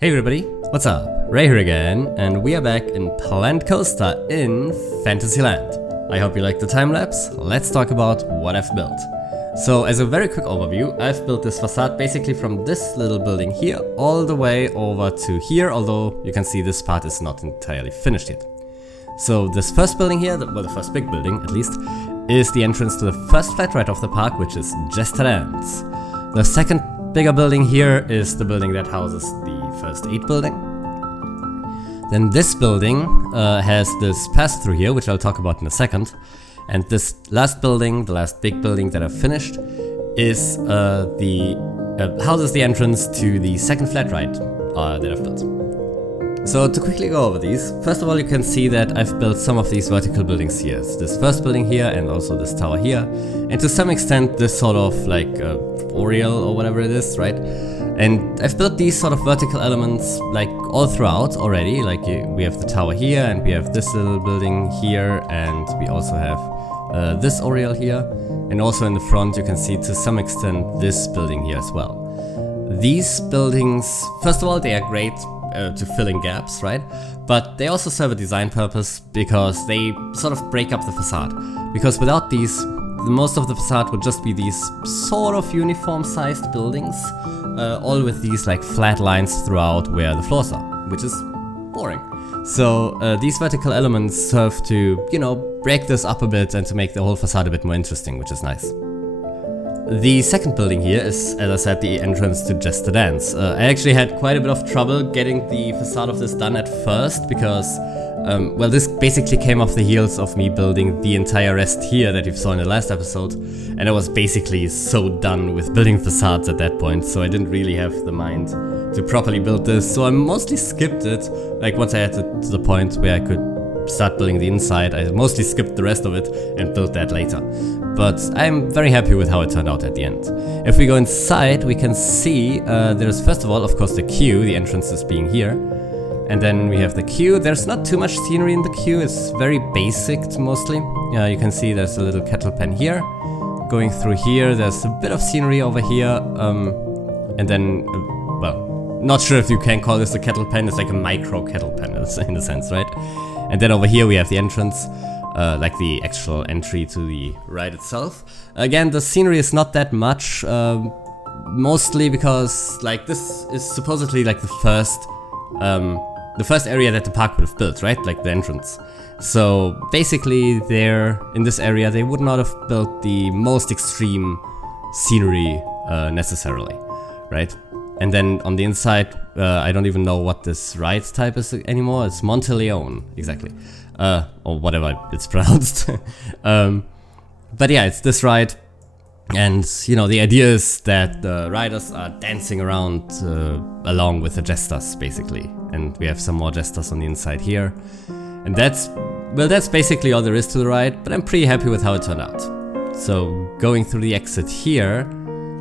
Hey everybody, what's up? Ray here again, and we are back in Planned Coaster in Fantasyland. I hope you like the time-lapse. Let's talk about what I've built. So as a very quick overview, I've built this facade basically from this little building here all the way over to here, although you can see this part is not entirely finished yet. So this first building here, well the first big building at least, is the entrance to the first flat ride of the park, which is Jester Dance. The second bigger building here is the building that houses the first 8 building. Then this building has this pass through here, which I'll talk about in a second. And this last building, the last big building that I've finished, is houses the entrance to the second flat ride that I've built. So to quickly go over these, first of all you can see that I've built some of these vertical buildings here. It's this first building here and also this tower here. And to some extent this sort of like Oriel or whatever it is, right? And I've built these sort of vertical elements like all throughout already. Like we have the tower here and we have this little building here and we also have this Oriel here. And also in the front you can see to some extent this building here as well. These buildings, first of all, they are great to fill in gaps, right? But they also serve a design purpose because they sort of break up the facade. Because without these, most of the facade would just be these sort of uniform sized buildings, all with these like flat lines throughout where the floors are, which is boring. So these vertical elements serve to, you know, break this up a bit and to make the whole facade a bit more interesting, which is nice. The second building here is, as I said, the entrance to Jester Dance. I actually had quite a bit of trouble getting the facade of this done at first because, well, this basically came off the heels of me building the entire rest here that you saw in the last episode, and I was basically so done with building facades at that point, so I didn't really have the mind to properly build this, so I mostly skipped it. Like once I had to the point where I could start building the inside, I mostly skipped the rest of it and built that later. But I'm very happy with how it turned out at the end. If we go inside, we can see there's first of all, of course, the queue, the entrance is being here. And then we have the queue. There's not too much scenery in the queue, it's very basic mostly. You can see there's a little kettle pen here. Going through here, there's a bit of scenery over here. And then, well, not sure if you can call this a kettle pen, it's like a micro kettle pen in a sense, right? And then over here we have the entrance, like the actual entry to the ride itself. Again, the scenery is not that much, mostly because like this is supposedly like the first area that the park would have built, right? Like the entrance. So basically there, in this area, they would not have built the most extreme scenery necessarily, right? And then on the inside, I don't even know what this ride type is anymore. It's Monteleone, exactly. Or whatever it's pronounced. But yeah, it's this ride. And, you know, the idea is that the riders are dancing around along with the jesters, basically. And we have some more jesters on the inside here. And that's basically all there is to the ride. But I'm pretty happy with how it turned out. So going through the exit here,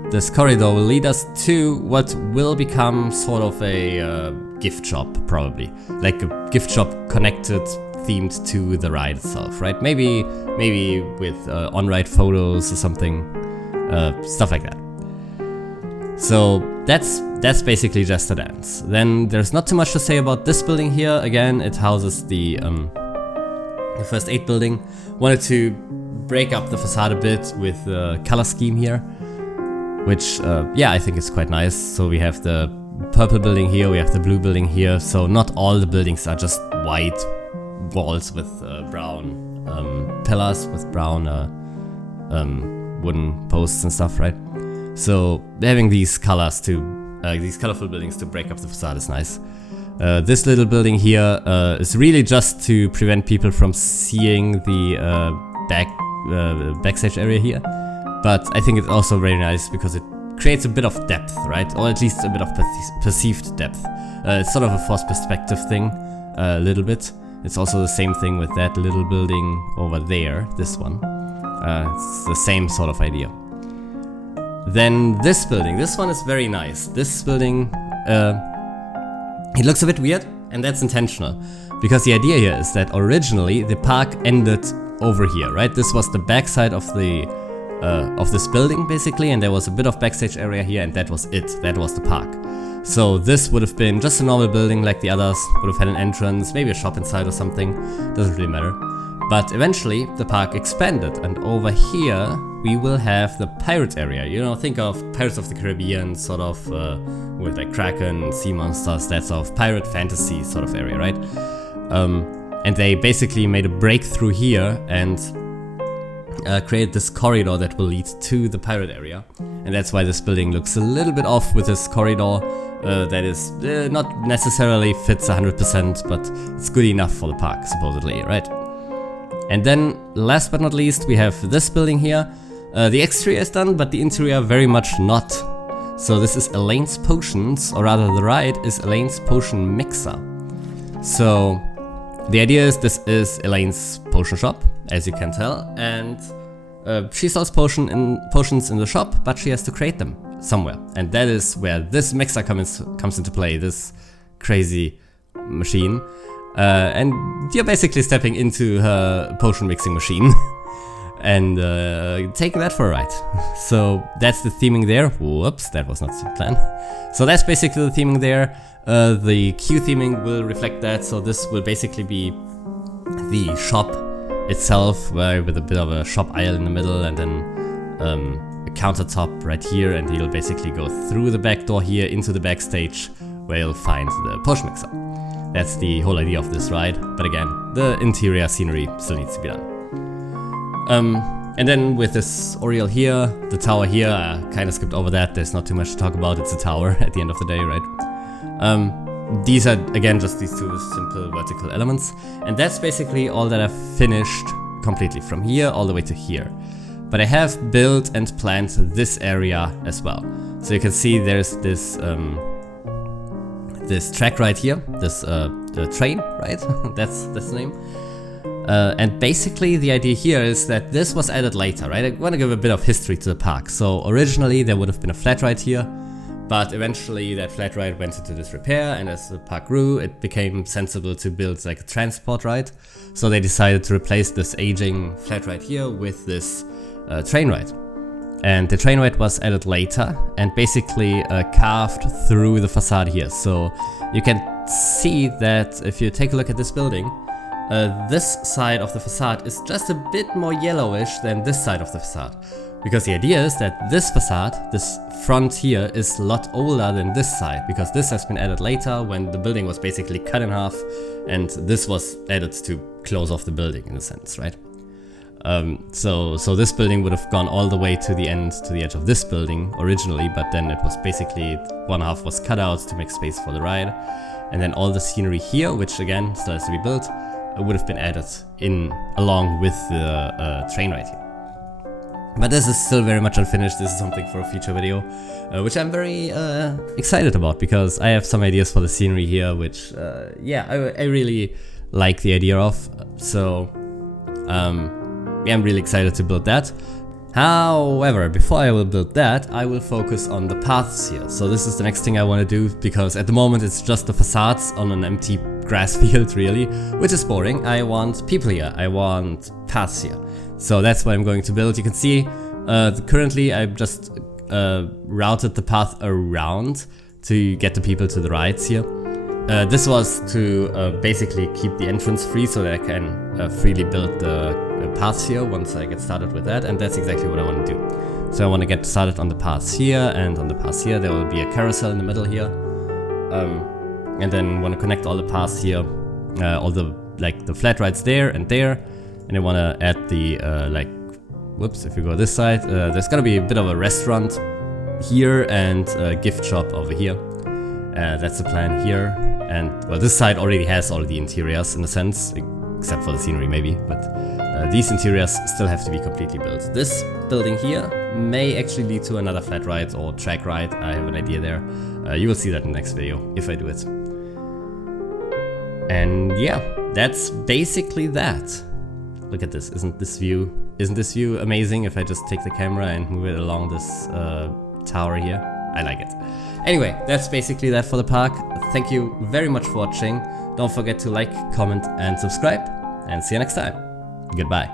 this corridor will lead us to what will become sort of a gift shop, probably. Like a gift shop connected, themed to the ride itself, right? Maybe with on-ride photos or something, stuff like that. So that's basically Jester Dance. Then there's not too much to say about this building here. Again, it houses the first 8 building. Wanted to break up the facade a bit with the color scheme here, which, yeah, I think is quite nice. So we have the purple building here, we have the blue building here. So not all the buildings are just white walls with brown pillars, with brown wooden posts and stuff, right? So having these colors these colorful buildings to break up the facade is nice. This little building here is really just to prevent people from seeing the backstage area here. But I think it's also very nice because it creates a bit of depth, right? Or at least a bit of perceived depth. It's sort of a forced perspective thing, a little bit. It's also the same thing with that little building over there, this one. It's the same sort of idea. Then this building, this one is very nice. This building, it looks a bit weird, and that's intentional. Because the idea here is that originally the park ended over here, right? This was the backside of this building basically, and there was a bit of backstage area here, and that was it. That was the park. So this would have been just a normal building like the others, would have had an entrance, maybe a shop inside or something, doesn't really matter. But eventually the park expanded, and over here we will have the pirate area. You know, think of Pirates of the Caribbean, sort of with like Kraken, sea monsters, that sort of pirate fantasy sort of area, right? And they basically made a breakthrough here and created this corridor that will lead to the pirate area. And that's why this building looks a little bit off with this corridor that is not necessarily fits 100%, but it's good enough for the park, supposedly, right? And then, last but not least, we have this building here. The exterior is done, but the interior very much not. So this is Elaine's Potions, or rather the ride is Elaine's Potion Mixer. So the idea is this is Elaine's potion shop, as you can tell, and she sells potions in the shop, but she has to create them somewhere. And that is where this mixer comes into play, this crazy machine. And you're basically stepping into her potion mixing machine and taking that for a ride. So that's the theming there. Whoops, that was not the plan. So that's basically the theming there. The queue theming will reflect that, so this will basically be the shop itself, with a bit of a shop aisle in the middle, and then a countertop right here, and you'll basically go through the back door here into the backstage where you'll find the potion mixer. That's the whole idea of this ride, but again, the interior scenery still needs to be done. And then with this Oriole here, the tower here, I kind of skipped over that, there's not too much to talk about, it's a tower at the end of the day, right? These are, again, just these two simple vertical elements, and that's basically all that I've finished completely from here all the way to here. But I have built and planned this area as well. So you can see there's this this track right here, this train, right? that's the name. And basically the idea here is that this was added later, right? I want to give a bit of history to the park. So originally there would have been a flat ride here, but eventually that flat ride went into disrepair, and as the park grew, it became sensible to build like a transport ride. So they decided to replace this aging flat ride here with this train ride. And the train ride was added later and basically carved through the facade here. So you can see that if you take a look at this building, this side of the facade is just a bit more yellowish than this side of the facade. Because the idea is that this facade, this front here, is a lot older than this side, because this has been added later when the building was basically cut in half, and this was added to close off the building in a sense, right? So this building would have gone all the way to the end, to the edge of this building originally, but then it was basically one half was cut out to make space for the ride, and then all the scenery here, which again still has to be built, would have been added in along with the train ride here. But this is still very much unfinished. This is something for a future video, which I'm very excited about, because I have some ideas for the scenery here, which yeah, I really like the idea of. So yeah, I'm really excited to build that. However, before I will build that, I will focus on the paths here. So this is the next thing I want to do, because at the moment it's just the facades on an empty grass field, really, which is boring. I want people here, I want paths here. So that's what I'm going to build. You can see currently I've just routed the path around to get the people to the rides here. This was to basically keep the entrance free, so that I can freely build the paths here once I get started with that, and that's exactly what I want to do. So I want to get started on the paths here, and on the paths here there will be a carousel in the middle here, and then want to connect all the paths here, all the the flat rides there, and I want to add the whoops, if you go this side, there's gonna be a bit of a restaurant here and a gift shop over here. That's the plan here, and well, this side already has all the interiors in a sense, except for the scenery maybe, but these interiors still have to be completely built. This building here may actually lead to another flat ride or track ride. I have an idea there. You will see that in the next video if I do it. And yeah, that's basically that. Look at this, isn't this view amazing if I just take the camera and move it along this tower here? I like it. Anyway, that's basically that for the park. Thank you very much for watching. Don't forget to like, comment and subscribe, and see you next time. Goodbye.